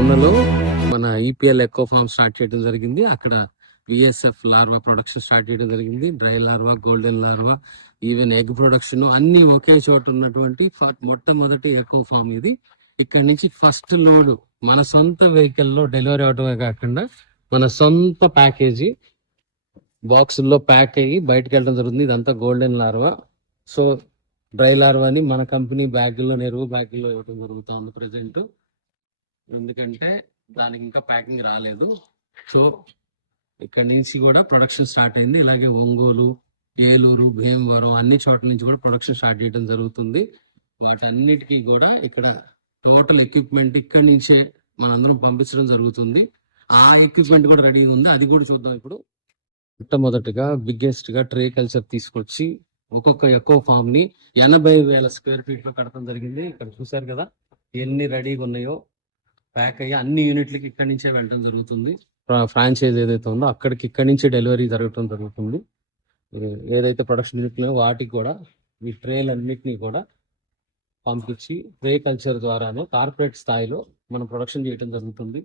నొన్నలో మన EPL echo form start చేయడం జరిగింది. అక్కడ విఎస్ఎఫ్ లార్వా ప్రొడక్షన్ స్టార్ట్ చేయడం జరిగింది. Dry larva, golden larva, even egg production అన్ని ఒకే చోట ఉన్నటువంటి మొట్టమొదటి ఎకో ఫార్మ్ ఇది. ఇక్కడ నుంచి ఫస్ట్ లోడ్ మన సొంత వెహికల్ లో డెలివరీ అవడమే కాకుండా మన సొంత ప్యాకేజీ బాక్సుల్లో ప్యాక్ అయ్యి బయటకు వెళ్ళడం జరుగుతుంది. ఇదంతా గోల్డెన్ లార్వా. సో డ్రై లార్వాని మన కంపెనీ బ్యాగుల్లో, నెరువు బ్యాగుల్లో ఇవ్వడం జరుగుతుంది ప్రెసెంట్. ఎందుకంటే దానికి ఇంకా ప్యాకింగ్ రాలేదు. సో ఇక్కడ నుంచి కూడా ప్రొడక్షన్ స్టార్ట్ అయింది. ఇలాగే ఒంగోలు, ఏలూరు, భీమవరం అన్ని చోట్ల నుంచి కూడా ప్రొడక్షన్ స్టార్ట్ చేయడం జరుగుతుంది. వాటన్నిటికీ కూడా ఇక్కడ టోటల్ ఎక్విప్మెంట్ ఇక్కడ నుంచే మనందరం పంపించడం జరుగుతుంది. ఆ ఎక్విప్మెంట్ కూడా రెడీ ఉంది, అది కూడా చూద్దాం ఇప్పుడు. మొట్టమొదటిగా బిగ్గెస్ట్ గా ట్రే కల్చర్ తీసుకొచ్చి ఒక్కొక్క ఎకో ఫామ్ ని 80,000 స్క్వేర్ ఫీట్ లో కడతాం జరిగింది. ఇక్కడ చూసారు కదా ఎన్ని రెడీగా ఉన్నాయో. ప్యాక్ అయ్యి అన్ని యూనిట్లకి ఇక్కడి నుంచే వెళ్ళడం జరుగుతుంది. ఫ్రాంచైజ్ ఏదైతే ఉందో అక్కడికి ఇక్కడి నుంచే డెలివరీ జరగడం జరుగుతుంది. ఏదైతే ప్రొడక్షన్ యూనిట్లు వాటికి కూడా ఈ ట్రేలన్నిటినీ కూడా పంపించి ట్రే కల్చర్ ద్వారానే కార్పొరేట్ స్థాయిలో మనం ప్రొడక్షన్ చేయడం జరుగుతుంది.